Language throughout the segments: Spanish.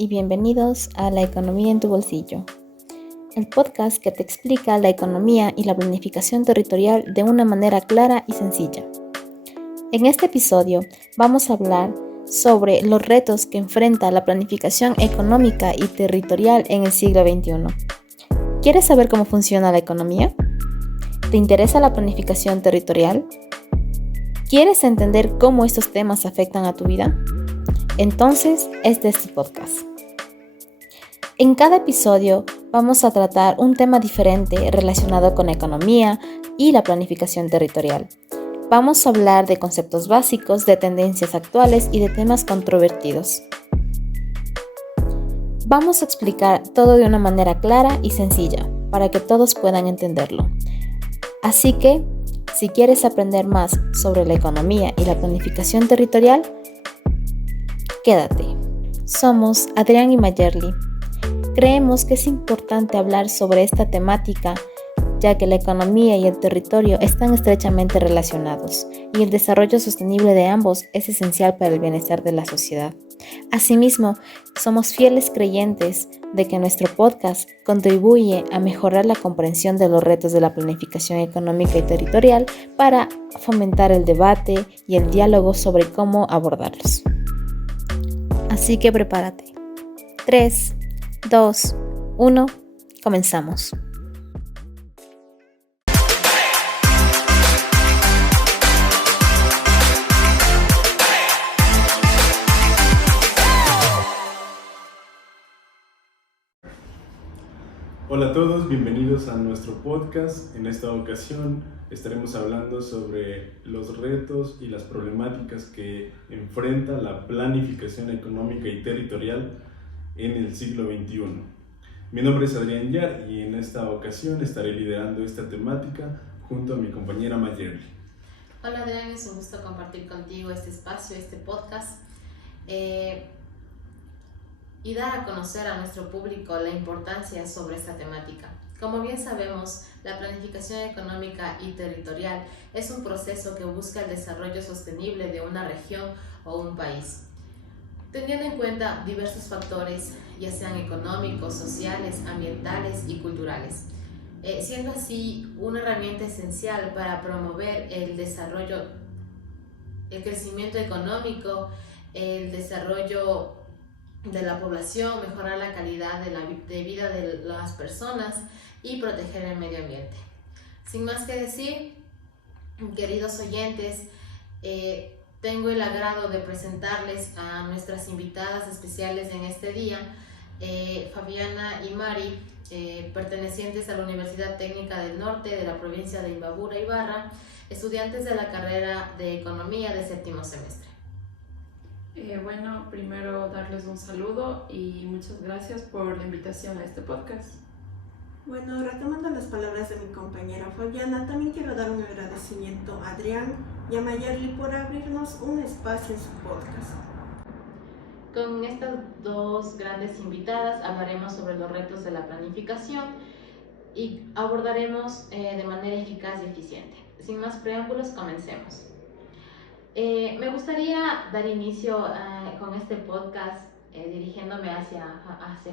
y bienvenidos a La Economía en tu Bolsillo, el podcast que te explica la economía y la planificación territorial de una manera clara y sencilla. En este episodio vamos a hablar sobre los retos que enfrenta la planificación económica y territorial en el siglo XXI. ¿Quieres saber cómo funciona la economía? ¿Te interesa la planificación territorial? ¿Quieres entender cómo estos temas afectan a tu vida? Entonces, este es tu podcast. En cada episodio vamos a tratar un tema diferente relacionado con la economía y la planificación territorial. Vamos a hablar de conceptos básicos, de tendencias actuales y de temas controvertidos. Vamos a explicar todo de una manera clara y sencilla para que todos puedan entenderlo. Así que, si quieres aprender más sobre la economía y la planificación territorial, quédate. Somos Adrián y Mayerly. Creemos que es importante hablar sobre esta temática, ya que la economía y el territorio están estrechamente relacionados y el desarrollo sostenible de ambos es esencial para el bienestar de la sociedad. Asimismo, somos fieles creyentes de que nuestro podcast contribuye a mejorar la comprensión de los retos de la planificación económica y territorial para fomentar el debate y el diálogo sobre cómo abordarlos. Así que prepárate. 3, 2, 1, comenzamos. Hola a todos, bienvenidos a nuestro podcast. En esta ocasión estaremos hablando sobre los retos y las problemáticas que enfrenta la planificación económica y territorial en el siglo XXI. Mi nombre es Adrián Yar y en esta ocasión estaré liderando esta temática junto a mi compañera Mayerly. Hola Adrián, es un gusto compartir contigo este espacio, este podcast. Y dar a conocer a nuestro público la importancia sobre esta temática. Como bien sabemos, la planificación económica y territorial es un proceso que busca el desarrollo sostenible de una región o un país, teniendo en cuenta diversos factores, ya sean económicos, sociales, ambientales y culturales, siendo así una herramienta esencial para promover el desarrollo, el crecimiento económico, el desarrollo de la población, mejorar la calidad de vida de las personas y proteger el medio ambiente. Sin más que decir, queridos oyentes, tengo el agrado de presentarles a nuestras invitadas especiales en este día, Fabiana y Mari, pertenecientes a la Universidad Técnica del Norte de la provincia de Imbabura, Ibarra, estudiantes de la carrera de Economía de séptimo semestre. Bueno, primero darles un saludo y muchas gracias por la invitación a este podcast. Bueno, retomando las palabras de mi compañera Fabiana, también quiero dar un agradecimiento a Adrián y a Mayerly por abrirnos un espacio en su podcast. Con estas dos grandes invitadas hablaremos sobre los retos de la planificación y abordaremos de manera eficaz y eficiente. Sin más preámbulos, comencemos. Me gustaría dar inicio con este podcast dirigiéndome hacia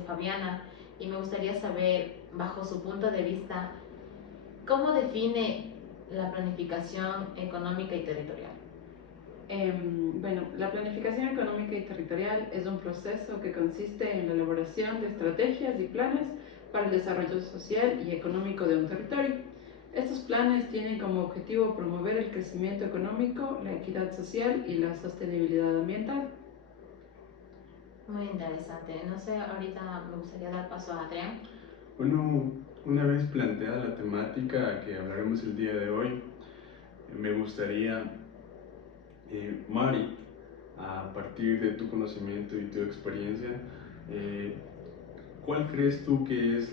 Fabiana, y me gustaría saber, bajo su punto de vista, ¿cómo define la planificación económica y territorial? Bueno, la planificación económica y territorial es un proceso que consiste en la elaboración de estrategias y planes para el desarrollo social y económico de un territorio. Estos planes tienen como objetivo promover el crecimiento económico, la equidad social y la sostenibilidad ambiental. Muy interesante. No sé, ahorita me gustaría dar paso a Adrián. Bueno, una vez planteada la temática que hablaremos el día de hoy, me gustaría, Mari, a partir de tu conocimiento y tu experiencia, ¿cuál crees tú que es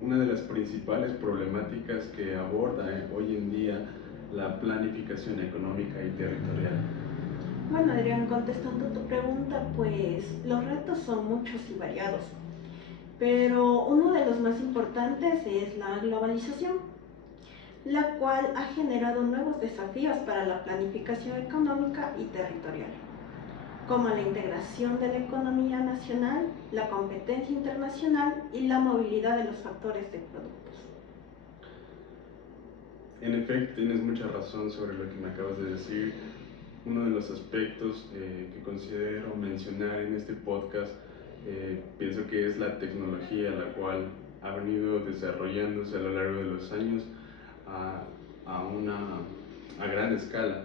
una de las principales problemáticas que aborda hoy en día la planificación económica y territorial? Bueno, Adrián, contestando tu pregunta, pues los retos son muchos y variados, pero uno de los más importantes es la globalización, la cual ha generado nuevos desafíos para la planificación económica y territorial. como la integración de la economía nacional, la competencia internacional y la movilidad de los factores de productos. En efecto, tienes mucha razón sobre lo que me acabas de decir. Uno de los aspectos que considero mencionar en este podcast, pienso que es la tecnología, la cual ha venido desarrollándose a lo largo de los años a gran escala.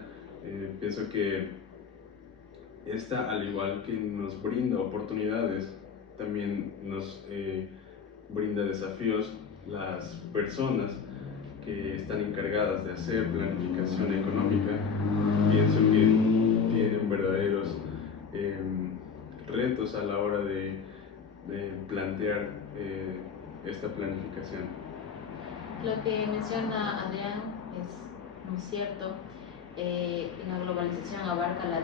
Pienso que esta, al igual que nos brinda oportunidades, también nos brinda desafíos. Las personas que están encargadas de hacer planificación económica, pienso que tienen verdaderos retos a la hora de plantear esta planificación. Lo que menciona Adrián es muy cierto. La globalización abarca la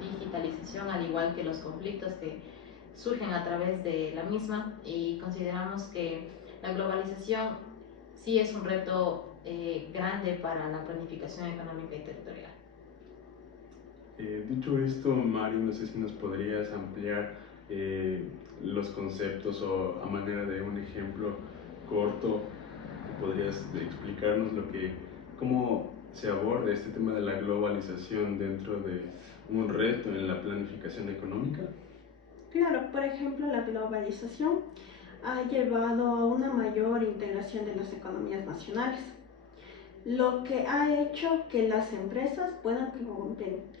digitalización, al igual que los conflictos que surgen a través de la misma, y consideramos que la globalización sí es un reto grande para la planificación económica y territorial. Dicho esto, Mari, no sé si nos podrías ampliar los conceptos o a manera de un ejemplo corto, podrías explicarnos cómo se aborda este tema de la globalización dentro de un reto en la planificación económica. Claro, por ejemplo, la globalización ha llevado a una mayor integración de las economías nacionales, lo que ha hecho que las empresas puedan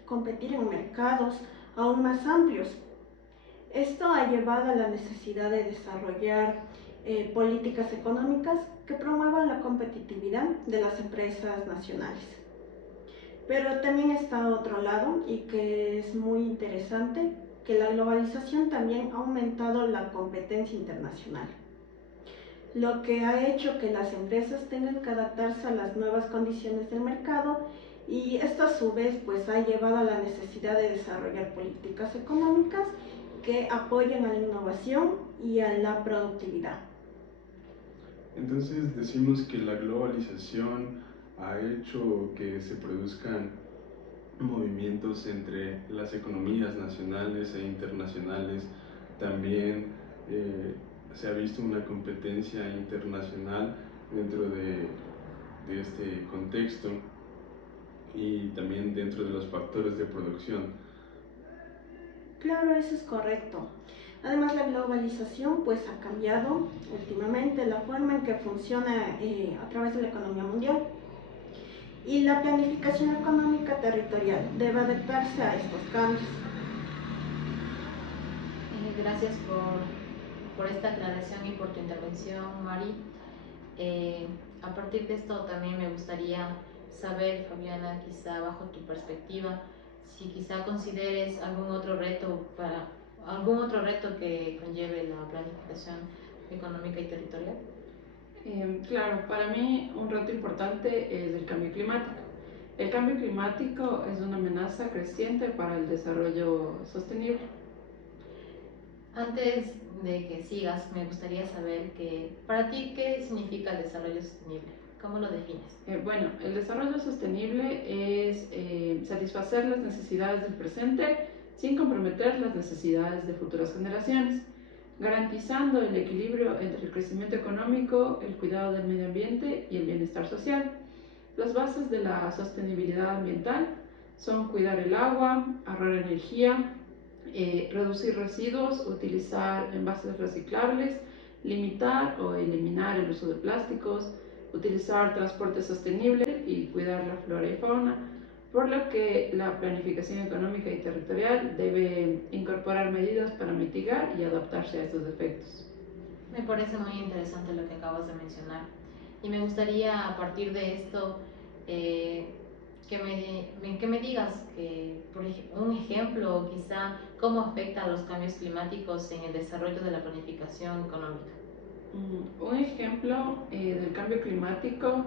competir en mercados aún más amplios. Esto ha llevado a la necesidad de desarrollar políticas económicas que promuevan la competitividad de las empresas nacionales. Pero también está otro lado, y que es muy interesante, que la globalización también ha aumentado la competencia internacional, lo que ha hecho que las empresas tengan que adaptarse a las nuevas condiciones del mercado, y esto a su vez pues ha llevado a la necesidad de desarrollar políticas económicas que apoyen a la innovación y a la productividad. Entonces decimos que la globalización ha hecho que se produzcan movimientos entre las economías nacionales e internacionales. También se ha visto una competencia internacional dentro de este contexto y también dentro de los factores de producción. Claro, eso es correcto. Además, la globalización pues ha cambiado últimamente la forma en que funciona a través de la economía mundial, y la planificación económica territorial debe adaptarse a estos cambios. Gracias por esta aclaración y por tu intervención, Mari. A partir de esto también me gustaría saber, Fabiana, quizá bajo tu perspectiva, si quizá consideres algún otro reto que conlleve la planificación económica y territorial. Claro, para mí un reto importante es el cambio climático. El cambio climático es una amenaza creciente para el desarrollo sostenible. Antes de que sigas, me gustaría saber para ti, ¿qué significa el desarrollo sostenible? ¿Cómo lo defines? Bueno, el desarrollo sostenible es satisfacer las necesidades del presente sin comprometer las necesidades de futuras generaciones, garantizando el equilibrio entre el crecimiento económico, el cuidado del medio ambiente y el bienestar social. Las bases de la sostenibilidad ambiental son cuidar el agua, ahorrar energía, reducir residuos, utilizar envases reciclables, limitar o eliminar el uso de plásticos, utilizar transporte sostenible y cuidar la flora y fauna, por lo que la planificación económica y territorial debe incorporar medidas para mitigar y adaptarse a estos efectos. Me parece muy interesante lo que acabas de mencionar, y me gustaría a partir de esto que me digas por un ejemplo, quizá, cómo afectan los cambios climáticos en el desarrollo de la planificación económica. Un ejemplo del cambio climático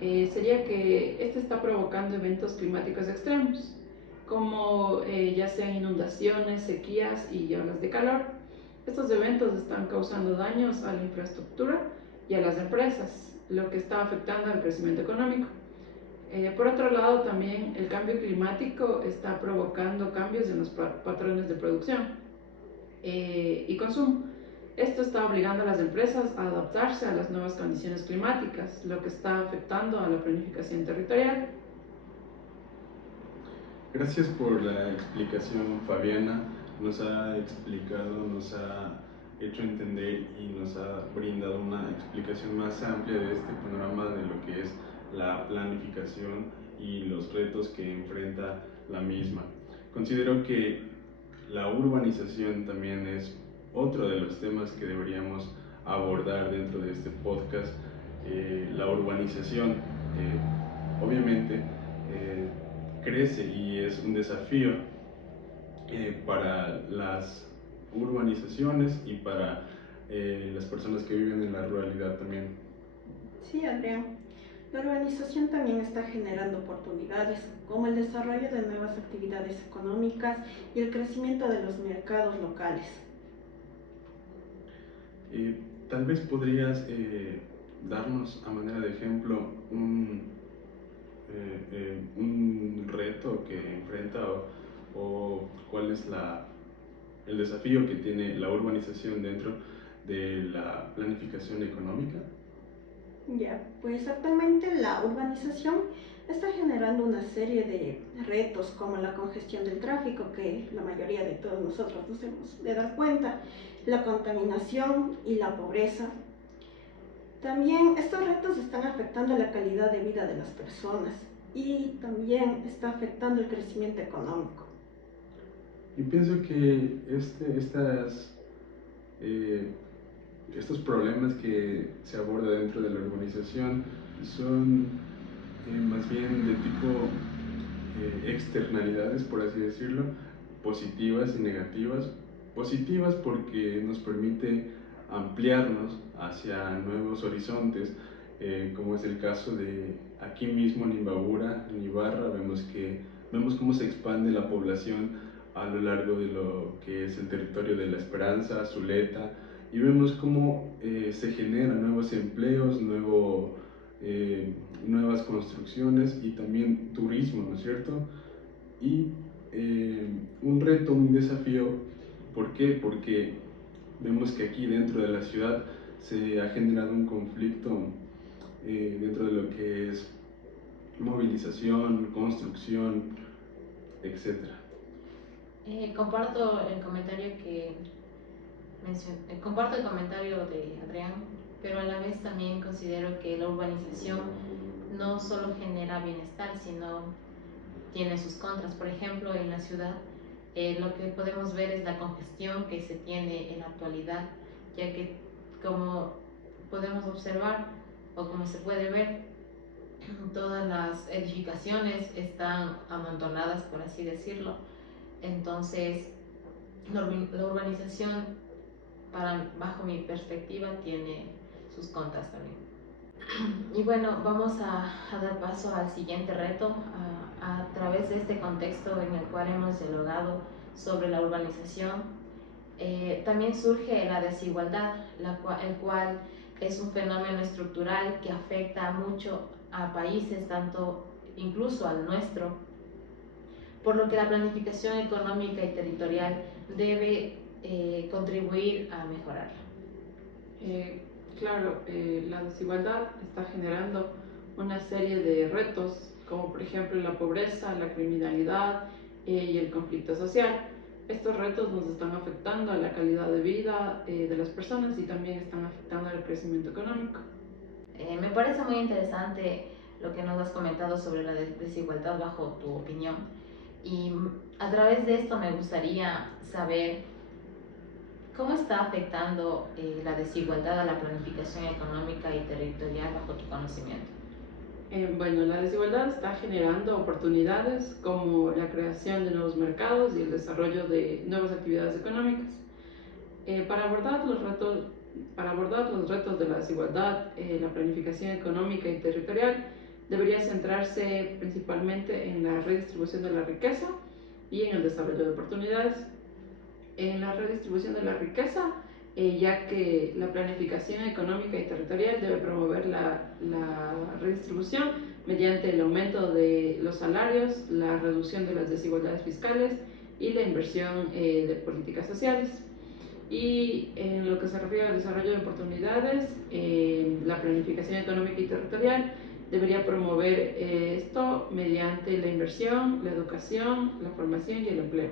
sería que este está provocando eventos climáticos extremos, como ya sean inundaciones, sequías y olas de calor. Estos eventos están causando daños a la infraestructura y a las empresas, lo que está afectando al crecimiento económico. Por otro lado, también el cambio climático está provocando cambios en los patrones de producción y consumo. Esto está obligando a las empresas a adaptarse a las nuevas condiciones climáticas, lo que está afectando a la planificación territorial. Gracias por la explicación, Fabiana. Nos ha explicado, nos ha hecho entender y nos ha brindado una explicación más amplia de este panorama de lo que es la planificación y los retos que enfrenta la misma. Considero que la urbanización también es otro de los temas que deberíamos abordar dentro de este podcast. La urbanización, obviamente, crece y es un desafío para las urbanizaciones y para las personas que viven en la ruralidad también. Sí, Adrián. La urbanización también está generando oportunidades, como el desarrollo de nuevas actividades económicas y el crecimiento de los mercados locales. Tal vez podrías darnos a manera de ejemplo un reto que enfrenta o cuál es el desafío que tiene la urbanización dentro de la planificación económica. Ya, pues actualmente la urbanización está generando una serie de retos como la congestión del tráfico, que la mayoría de todos nosotros nos hemos de dar cuenta, la contaminación y la pobreza. También estos retos están afectando la calidad de vida de las personas y también está afectando el crecimiento económico. Yo pienso que estos problemas que se abordan dentro de la urbanización son más bien de tipo externalidades, por así decirlo, positivas y negativas. Positivas porque nos permite ampliarnos hacia nuevos horizontes, como es el caso de aquí mismo en Imbabura, en Ibarra, vemos cómo se expande la población a lo largo de lo que es el territorio de La Esperanza, Zuleta, y vemos cómo se generan nuevos empleos, nuevas construcciones y también turismo, ¿no es cierto? Y un reto, un desafío, ¿por qué? Porque vemos que aquí dentro de la ciudad se ha generado un conflicto dentro de lo que es movilización, construcción, etc. Comparto el comentario comparto el comentario de Adrián, pero a la vez también considero que la urbanización no solo genera bienestar, sino tiene sus contras. Por ejemplo, en la ciudad lo que podemos ver es la congestión que se tiene en la actualidad, ya que como podemos observar o como se puede ver, todas las edificaciones están amontonadas, por así decirlo. Entonces, la urbanización, bajo mi perspectiva, tiene sus contras también. Y bueno, vamos a dar paso al siguiente reto. A través de este contexto en el cual hemos dialogado sobre la urbanización, también surge la desigualdad, el cual es un fenómeno estructural que afecta mucho a países, tanto incluso al nuestro, por lo que la planificación económica y territorial debe contribuir a mejorarla. Claro, la desigualdad está generando una serie de retos, como por ejemplo la pobreza, la criminalidad y el conflicto social. Estos retos nos están afectando a la calidad de vida de las personas y también están afectando al crecimiento económico. Me parece muy interesante lo que nos has comentado sobre la desigualdad bajo tu opinión, y a través de esto me gustaría saber cómo está afectando la desigualdad a la planificación económica y territorial bajo tu conocimiento. Bueno, la desigualdad está generando oportunidades como la creación de nuevos mercados y el desarrollo de nuevas actividades económicas. Para abordar los retos de la desigualdad, la planificación económica y territorial debería centrarse principalmente en la redistribución de la riqueza y en el desarrollo de oportunidades. En la redistribución de la riqueza, ya que la planificación económica y territorial debe promover la redistribución mediante el aumento de los salarios, la reducción de las desigualdades fiscales y la inversión de políticas sociales. Y en lo que se refiere al desarrollo de oportunidades, la planificación económica y territorial debería promover esto mediante la inversión, la educación, la formación y el empleo.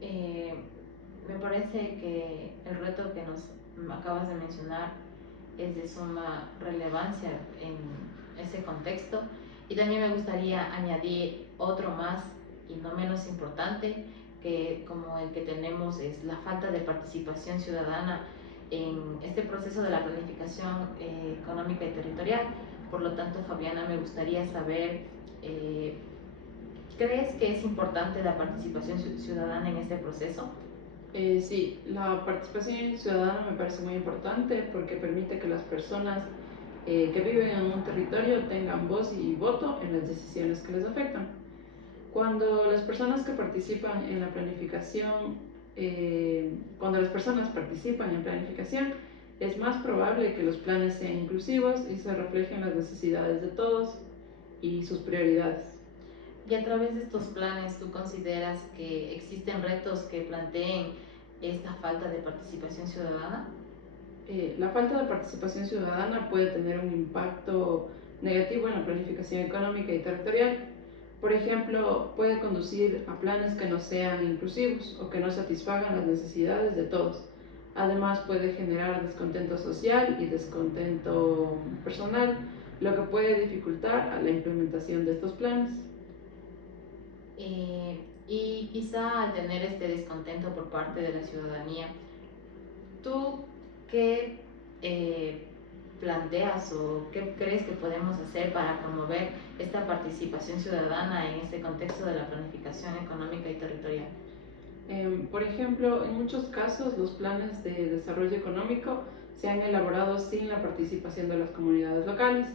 Me parece que el reto que nos acabas de mencionar es de suma relevancia en ese contexto, y también me gustaría añadir otro más y no menos importante, que como el que tenemos es la falta de participación ciudadana en este proceso de la planificación económica y territorial. Por lo tanto, Fabiana, me gustaría saber, ¿crees que es importante la participación ciudadana en este proceso? Sí, la participación ciudadana me parece muy importante porque permite que las personas que viven en un territorio tengan voz y voto en las decisiones que les afectan. Cuando las personas que participan en la planificación, es más probable que los planes sean inclusivos y se reflejen las necesidades de todos y sus prioridades. Y a través de estos planes, ¿tú consideras que existen retos que planteen esta falta de participación ciudadana? La falta de participación ciudadana puede tener un impacto negativo en la planificación económica y territorial. Por ejemplo, puede conducir a planes que no sean inclusivos o que no satisfagan las necesidades de todos. Además, puede generar descontento social y descontento personal, lo que puede dificultar a la implementación de estos planes. Y quizá al tener este descontento por parte de la ciudadanía, ¿tú qué planteas o qué crees que podemos hacer para promover esta participación ciudadana en este contexto de la planificación económica y territorial? Por ejemplo, en muchos casos los planes de desarrollo económico se han elaborado sin la participación de las comunidades locales.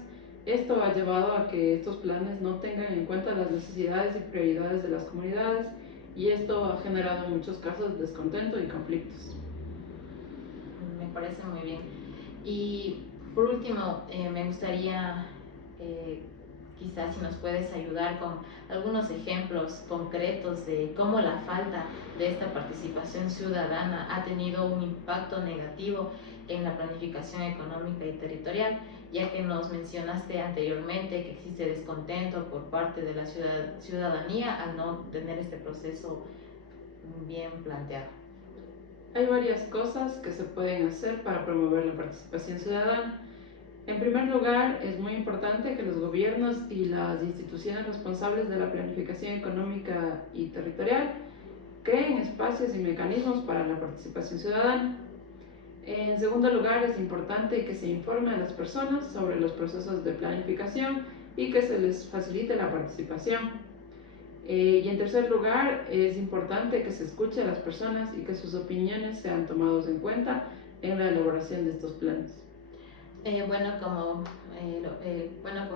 Esto ha llevado a que estos planes no tengan en cuenta las necesidades y prioridades de las comunidades, y esto ha generado en muchos casos descontento y conflictos. Me parece muy bien. Y por último, me gustaría quizás si nos puedes ayudar con algunos ejemplos concretos de cómo la falta de esta participación ciudadana ha tenido un impacto negativo en la planificación económica y territorial, ya que nos mencionaste anteriormente que existe descontento por parte de la ciudadanía al no tener este proceso bien planteado. Hay varias cosas que se pueden hacer para promover la participación ciudadana. En primer lugar, es muy importante que los gobiernos y las instituciones responsables de la planificación económica y territorial creen espacios y mecanismos para la participación ciudadana. En segundo lugar, es importante que se informe a las personas sobre los procesos de planificación y que se les facilite la participación. Y en tercer lugar, es importante que se escuche a las personas y que sus opiniones sean tomadas en cuenta en la elaboración de estos planes. Como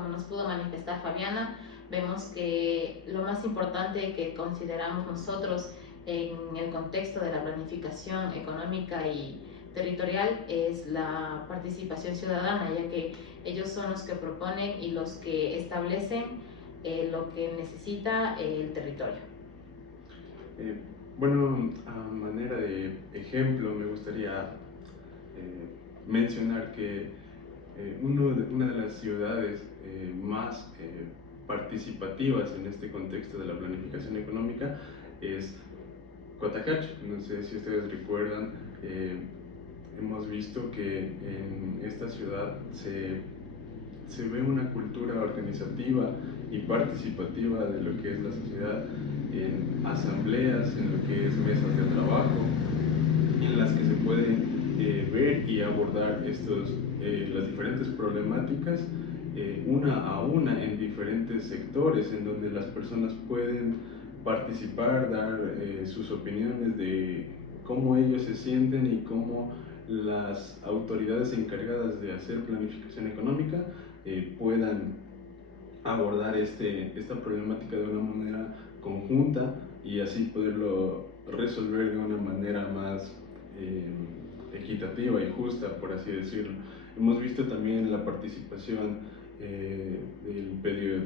nos pudo manifestar Fabiana, vemos que lo más importante que consideramos nosotros en el contexto de la planificación económica y territorial es la participación ciudadana, ya que ellos son los que proponen y los que establecen lo que necesita el territorio. A manera de ejemplo, me gustaría mencionar que una de las ciudades más participativas en este contexto de la planificación económica es Cotacachi. No sé si ustedes recuerdan, hemos visto que en esta ciudad se ve una cultura organizativa y participativa de lo que es la sociedad, en asambleas, en lo que es mesas de trabajo, en las que se pueden ver y abordar las diferentes problemáticas una a una en diferentes sectores, en donde las personas pueden participar, dar sus opiniones de cómo ellos se sienten y cómo las autoridades encargadas de hacer planificación económica puedan abordar esta problemática de una manera conjunta y así poderlo resolver de una manera más equitativa y justa, por así decirlo. Hemos visto también la participación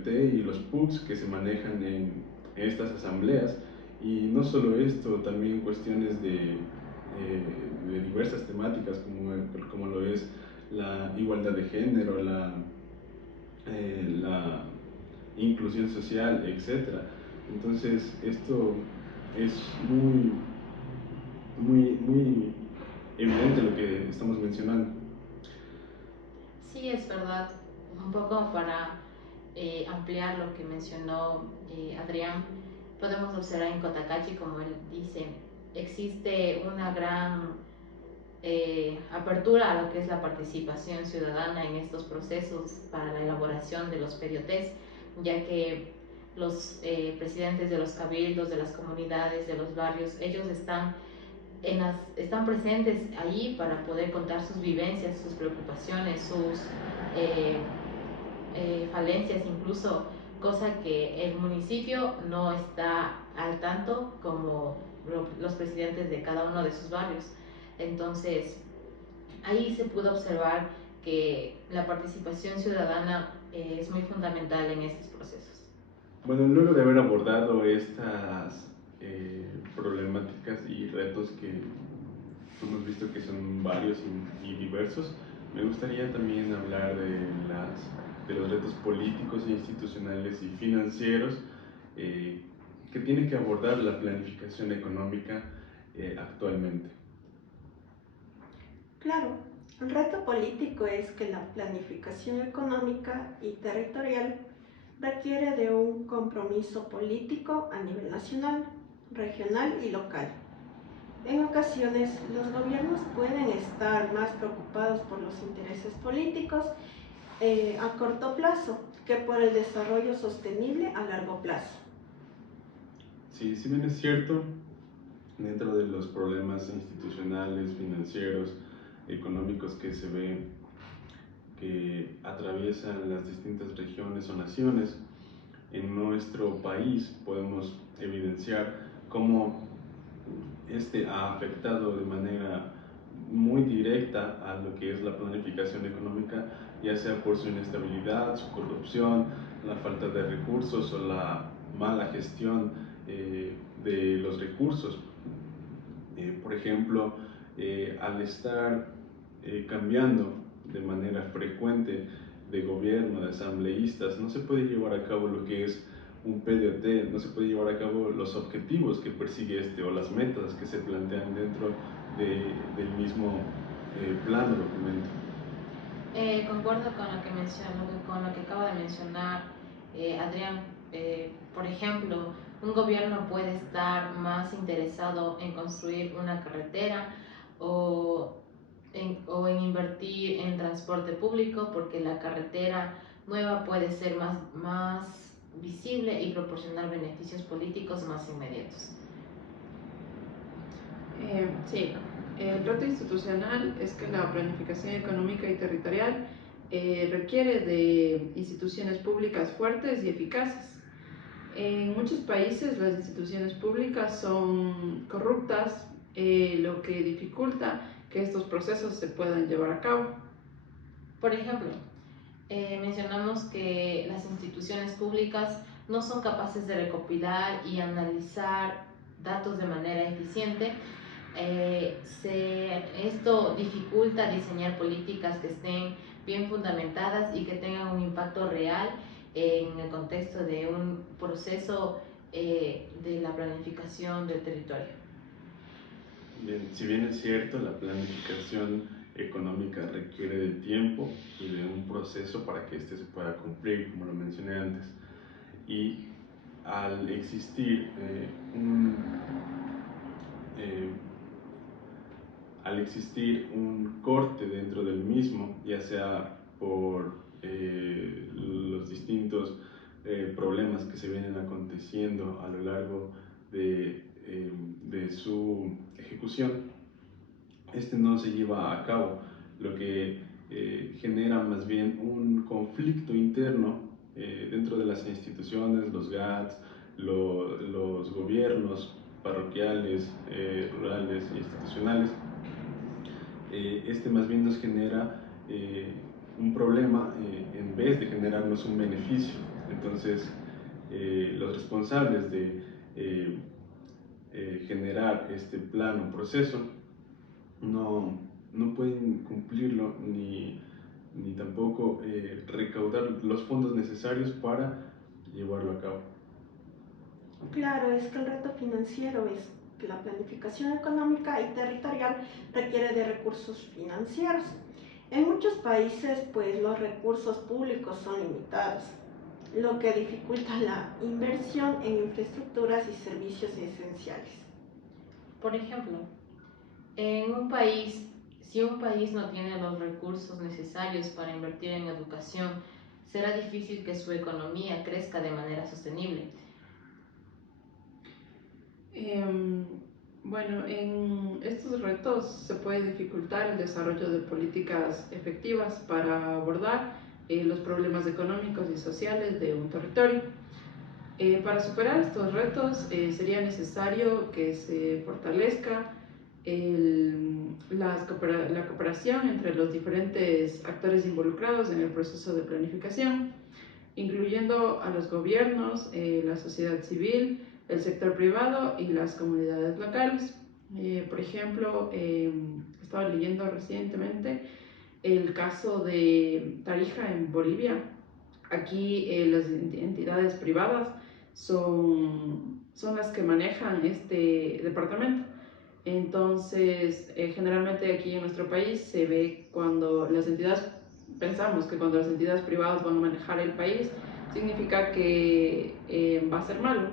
comité y los PUCs que se manejan en estas asambleas. Y no solo esto, también cuestiones de diversas temáticas como lo es la igualdad de género, la inclusión social, etc. Entonces esto es muy evidente lo que estamos mencionando. Sí, es verdad. Un poco para ampliar lo que mencionó Adrián, podemos observar en Cotacachi, como él dice, existe una gran apertura a lo que es la participación ciudadana en estos procesos para la elaboración de los periotés, ya que los presidentes de los cabildos, de las comunidades, de los barrios, ellos están presentes ahí para poder contar sus vivencias, sus preocupaciones, sus falencias incluso, cosa que el municipio no está al tanto como los presidentes de cada uno de sus barrios. Entonces, ahí se pudo observar que la participación ciudadana es muy fundamental en estos procesos. Bueno, luego de haber abordado estas problemáticas y retos que hemos visto que son varios y diversos, me gustaría también hablar de los retos políticos, institucionales y financieros que tiene que abordar la planificación económica actualmente. Claro, el reto político es que la planificación económica y territorial requiere de un compromiso político a nivel nacional, regional y local. En ocasiones, los gobiernos pueden estar más preocupados por los intereses políticos a corto plazo que por el desarrollo sostenible a largo plazo. Sí, si bien es cierto, dentro de los problemas institucionales, financieros, económicos que se ven, que atraviesan las distintas regiones o naciones, en nuestro país podemos evidenciar cómo este ha afectado de manera muy directa a lo que es la planificación económica, ya sea por su inestabilidad, su corrupción, la falta de recursos o la mala gestión de los recursos. Por ejemplo, al estar cambiando de manera frecuente de gobierno, de asambleístas, no se puede llevar a cabo lo que es un PDT, no se puede llevar a cabo los objetivos que persigue o las metas que se plantean dentro del mismo plan o documento. Concuerdo con lo que acaba de mencionar Adrián. Por ejemplo, un gobierno puede estar más interesado en construir una carretera o en invertir en transporte público, porque la carretera nueva puede ser más visible y proporcionar beneficios políticos más inmediatos. Sí, el reto institucional es que la planificación económica y territorial requiere de instituciones públicas fuertes y eficaces. En muchos países las instituciones públicas son corruptas, lo que dificulta que estos procesos se puedan llevar a cabo. Por ejemplo, mencionamos que las instituciones públicas no son capaces de recopilar y analizar datos de manera eficiente. Esto dificulta diseñar políticas que estén bien fundamentadas y que tengan un impacto real en el contexto de un proceso de la planificación del territorio. Bien, si bien es cierto, la planificación económica requiere de tiempo y de un proceso para que éste se pueda cumplir, como lo mencioné antes. Y al existir un corte dentro del mismo, ya sea por los distintos problemas que se vienen aconteciendo a lo largo de su ejecución, este no se lleva a cabo, lo que genera más bien un conflicto interno dentro de las instituciones, los GATS, los gobiernos parroquiales, rurales e institucionales. Este más bien nos genera un problema en vez de generarnos un beneficio. Entonces, los responsables de generar este plan o proceso no pueden cumplirlo ni tampoco recaudar los fondos necesarios para llevarlo a cabo. Claro, es que el reto financiero es que la planificación económica y territorial requiere de recursos financieros. En muchos países, pues los recursos públicos son limitados, lo que dificulta la inversión en infraestructuras y servicios esenciales. Por ejemplo, si un país no tiene los recursos necesarios para invertir en educación, será difícil que su economía crezca de manera sostenible. Bueno, en estos retos se puede dificultar el desarrollo de políticas efectivas para abordar los problemas económicos y sociales de un territorio. Para superar estos retos sería necesario que se fortalezca la cooperación entre los diferentes actores involucrados en el proceso de planificación, incluyendo a los gobiernos, la sociedad civil, el sector privado y las comunidades locales. Por ejemplo, estaba leyendo recientemente el caso de Tarija en Bolivia. Aquí las entidades privadas son las que manejan este departamento. Entonces, generalmente aquí en nuestro país se ve pensamos que cuando las entidades privadas van a manejar el país, significa que va a ser malo.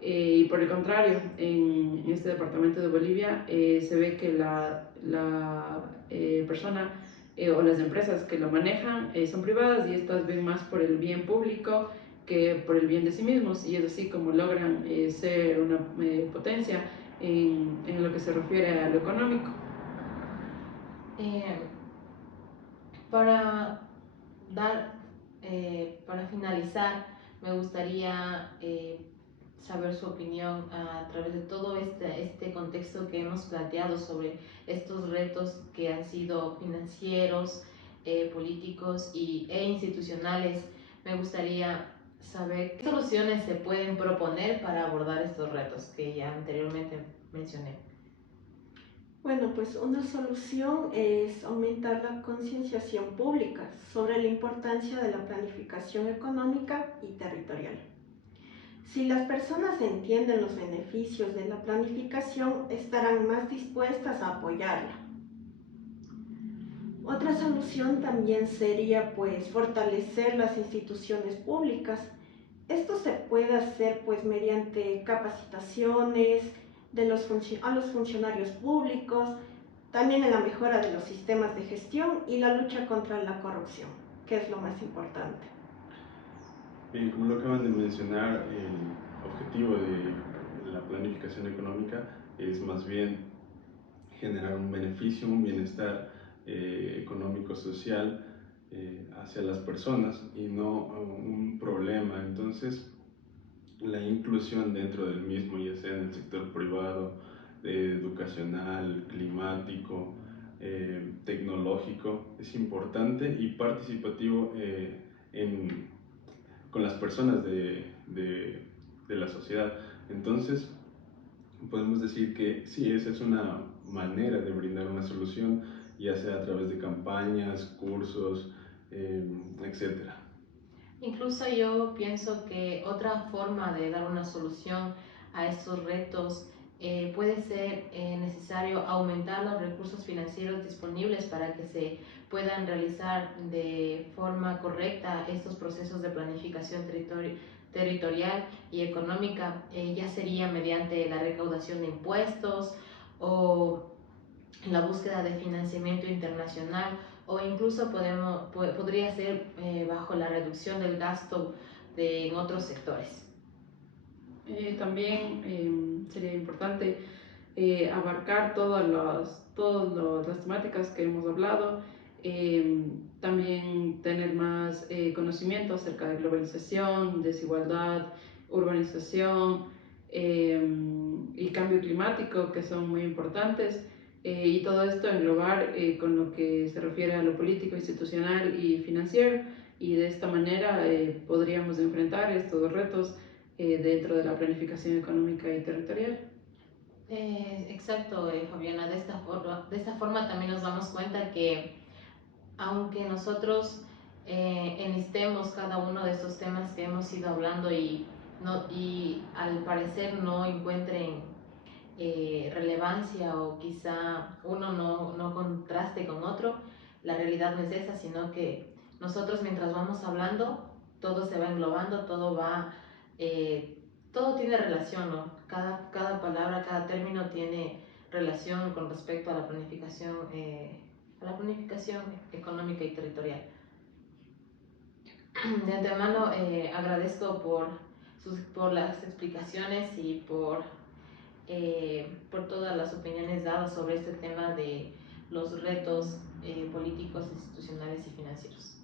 Y por el contrario, en este departamento de Bolivia se ve que la persona o las empresas que lo manejan son privadas y estas ven más por el bien público que por el bien de sí mismos, y es así como logran ser una potencia en lo que se refiere a lo económico. Para finalizar, me gustaría saber su opinión a través de todo este contexto que hemos planteado sobre estos retos que han sido financieros, políticos e institucionales. Me gustaría saber qué soluciones se pueden proponer para abordar estos retos que ya anteriormente mencioné. Bueno, pues una solución es aumentar la concienciación pública sobre la importancia de la planificación económica y territorial. Si las personas entienden los beneficios de la planificación, estarán más dispuestas a apoyarla. Otra solución también sería pues fortalecer las instituciones públicas. Esto se puede hacer pues mediante capacitaciones a los funcionarios públicos, también en la mejora de los sistemas de gestión y la lucha contra la corrupción, que es lo más importante. Bien, como lo acaban de mencionar, el objetivo de la planificación económica es más bien generar un beneficio, un bienestar económico, social hacia las personas y no un problema. Entonces, la inclusión dentro del mismo, ya sea en el sector privado, educacional, climático, tecnológico, es importante y participativo con las personas de la sociedad. Entonces, podemos decir que sí, esa es una manera de brindar una solución, ya sea a través de campañas, cursos, etc. Incluso yo pienso que otra forma de dar una solución a estos retos puede ser necesario aumentar los recursos financieros disponibles para que se puedan realizar de forma correcta estos procesos de planificación territorial y económica, ya sería mediante la recaudación de impuestos o la búsqueda de financiamiento internacional, o incluso podría ser bajo la reducción del gasto en otros sectores. También sería importante abarcar todas las temáticas que hemos hablado, también tener más conocimiento acerca de globalización, desigualdad, urbanización y cambio climático, que son muy importantes. Y todo esto englobar con lo que se refiere a lo político, institucional y financiero, y de esta manera podríamos enfrentar estos retos dentro de la planificación económica y territorial. Exacto, Fabiana. De esta forma también nos damos cuenta que aunque nosotros enlistemos cada uno de estos temas que hemos ido hablando y al parecer no encuentren relevancia o quizá uno no contraste con otro, la realidad no es esa, sino que nosotros mientras vamos hablando, todo se va englobando, todo tiene relación, ¿no? Cada palabra, cada término tiene relación con respecto a la planificación económica y territorial. De antemano agradezco por las explicaciones y por todas las opiniones dadas sobre este tema de los retos políticos, institucionales y financieros.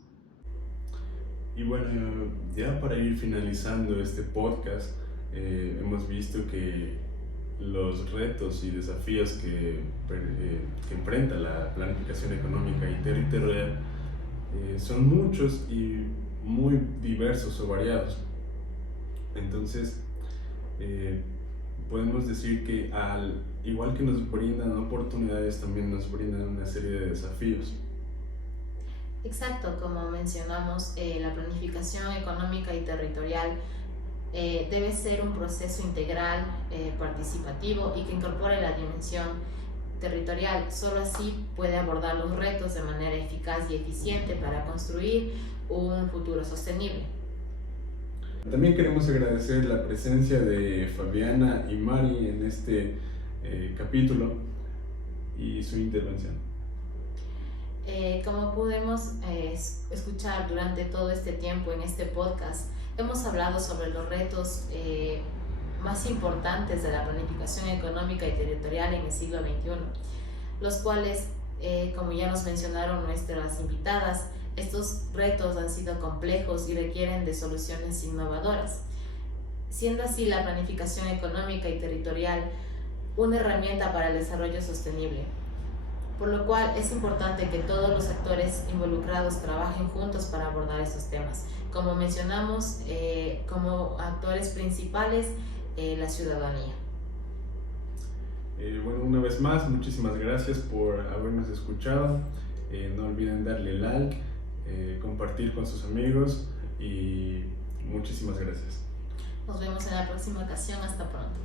Y bueno, ya para ir finalizando este podcast, hemos visto que los retos y desafíos que enfrenta la planificación económica y territorial son muchos y muy diversos o variados. Entonces, podemos decir que al igual que nos brindan oportunidades, también nos brindan una serie de desafíos. Exacto, como mencionamos, la planificación económica y territorial debe ser un proceso integral, participativo y que incorpore la dimensión territorial. Solo así puede abordar los retos de manera eficaz y eficiente para construir un futuro sostenible. También queremos agradecer la presencia de Fabiana y Mari en este capítulo y su intervención. Como pudimos escuchar durante todo este tiempo en este podcast, hemos hablado sobre los retos más importantes de la planificación económica y territorial en el siglo XXI, los cuales, como ya nos mencionaron nuestras invitadas, estos retos han sido complejos y requieren de soluciones innovadoras. Siendo así la planificación económica y territorial una herramienta para el desarrollo sostenible, por lo cual es importante que todos los actores involucrados trabajen juntos para abordar estos temas. Como mencionamos, como actores principales, la ciudadanía. Bueno, una vez más, muchísimas gracias por habernos escuchado. No olviden darle like, compartir con sus amigos y muchísimas gracias. Nos vemos en la próxima ocasión. Hasta pronto.